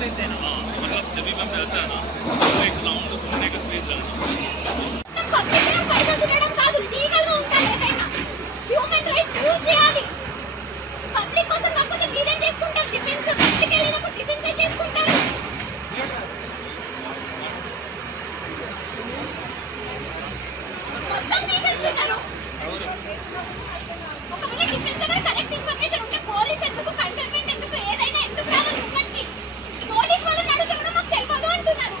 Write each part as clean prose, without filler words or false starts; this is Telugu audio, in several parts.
मतलब जब भी मैं मिलता है ना तो एक राउंड घूमने का स्पेस रहना హ్యూమన్ రైట్స్ యూజ్ చేయాలి. పబ్లిక్ కోసం కాకపోతే మీరేం చేసుకుంటారు? టిఫిన్స్ బయటికి వెళ్ళినప్పుడు టిఫిన్స్ ఏం చేసుకుంటారు? మొత్తం తీసేస్తున్నారు. ఒకవేళ టిఫిన్స్ దగ్గర కరెక్ట్ ఇన్ఫర్మేషన్ ఉంటే పోలీస్ ఎందుకు, కంటోన్మెంట్ ఎందుకు, ఏదైనా ఎందుకు రావాలి ఉన్నట్టు? పోలీస్ వాళ్ళని అడిగితే కూడా మాకు తెలియదు అంటున్నారు.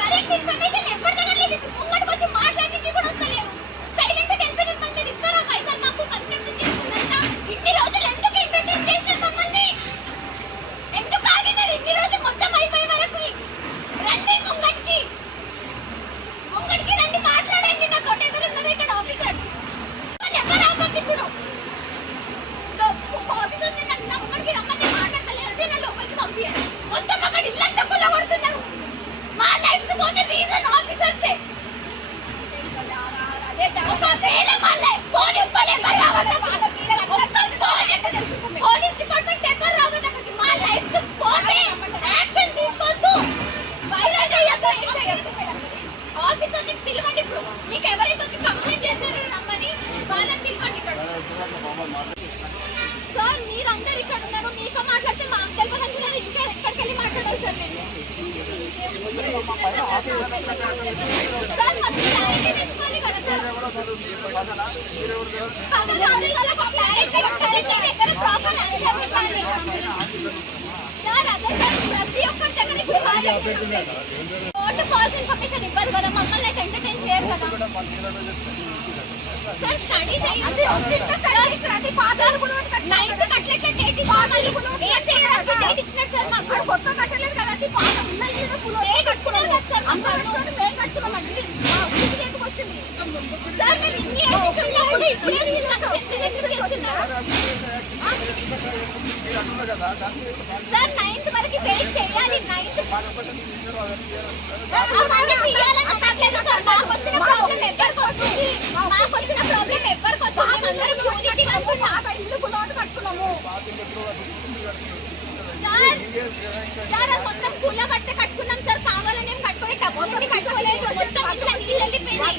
కరెక్ట్ ఇన్ఫర్మేషన్ ఎప్పటి దగ్గర లేదు. ముంగడికి వచ్చి మాట్లాడడానికి కూడా వస్తలేరు. సైలెంట్ గా వెళ్ళిపోయిన మీరు ఇస్తారా పైసలు మాకు? కన్స్ట్రక్షన్ చేసుకున్నాక ఇన్ని రోజులు ఎందుకు ఇంట్రడ్యూస్ చేసినారు మమ్మల్ని? ఎందుకు ఆగినారు ఇన్ని రోజులు? మొత్తం అయిపోయే వరకు రండి ముంగడికి రండి, మాట్లాడండి. నా తోట ఎవరు ఉన్నారు ఇక్కడ? ఆఫీసర్ వాళ్ళు ఎవరు ఆపండి. ఇప్పుడు ఆఫీసర్ నా ముంగడికి రమ్మని మాట్లాడతలేరంటే నా లోపలికి పంపించారు. మొత్తం అక్కడ ఇల్లంతా కుల్ల కొడుతున్నారు. మా లైఫ్స్ పోతే రీజన్ ఆఫీసర్సే. ఒకవేళ మళ్ళీ పోలీస్ వాళ్ళు ఎవరు రావద్దా? పోలీస్ డిపార్ట్మెంట్ ఎవరు రావద్దు అక్కడికి. మా లైఫ్స్ పోతే యాక్షన్ తీసుకోవద్దు, వైరల్ చేయొద్దు, ఏం చేయొద్దు. ఆఫీసర్ని పిలవండి. ఇప్పుడు మీకు ఎవరైతే వచ్చి కంప్లైంట్ చేశారో రమ్మని వాళ్ళని పిలవండి ఇక్కడ. సార్ మీరందరు ఇక్కడ ఉన్నారు, మీతో మాట్లాడితే మాకు తెలియదు అనుకున్నారు. ఇంకా ఎక్కడికి వెళ్ళి మాట్లాడాలి సార్? మేము సార్ ఫస్ట్ క్లారిటీ తెచ్చుకోవాలి కదా సార్. క్లారిటీ ఉండాలి సార్, ఎక్కడ ప్రాపర్ ఆన్సర్ ఇవ్వాలి సార్. అదే సార్ ప్రతి ఒక్కరి దగ్గర ఇప్పుడు బాగా ఫాల్స్ ఇన్ఫర్మేషన్ ఇవ్వదు కదా, మమ్మల్ని అయితే ఎంటర్టైన్ చేయరు కదా సార్. స్టడీ చేయండి. నైన్త్ కట్టలేక డేట్ ఏం చేయాలి? డేట్ ఇచ్చినట్టు సార్ మాకు కొత్త కట్టలేదు కదా. డేట్ వచ్చినారు కదా సార్. సార్ మేము ఇన్ని ఏడ్చుకున్నప్పుడు ఇప్పుడే వచ్చింది ఎందుకు చేస్తున్నారు సార్? నైన్త్ వరకు వెయిట్ చేయాలి. నైన్త్ అవన్నీ తీయాలని అనట్లేదు సార్. మాకు వచ్చిన ప్రాబ్లం ఎవరికి వచ్చింది? మాకు వచ్చిన ప్రాబ్లం ఎవరికి వచ్చింది? మేమందరం యూనిటీ కట్టుకున్నాము సార్. సార్ అది మొత్తం పూల బట్ట కట్టుకున్నాం సార్. కావాలని కట్టుకోలే, డబ్బు నుండి కట్టుకోలేదు. మొత్తం నీళ్ళు వెళ్ళిపోయింది.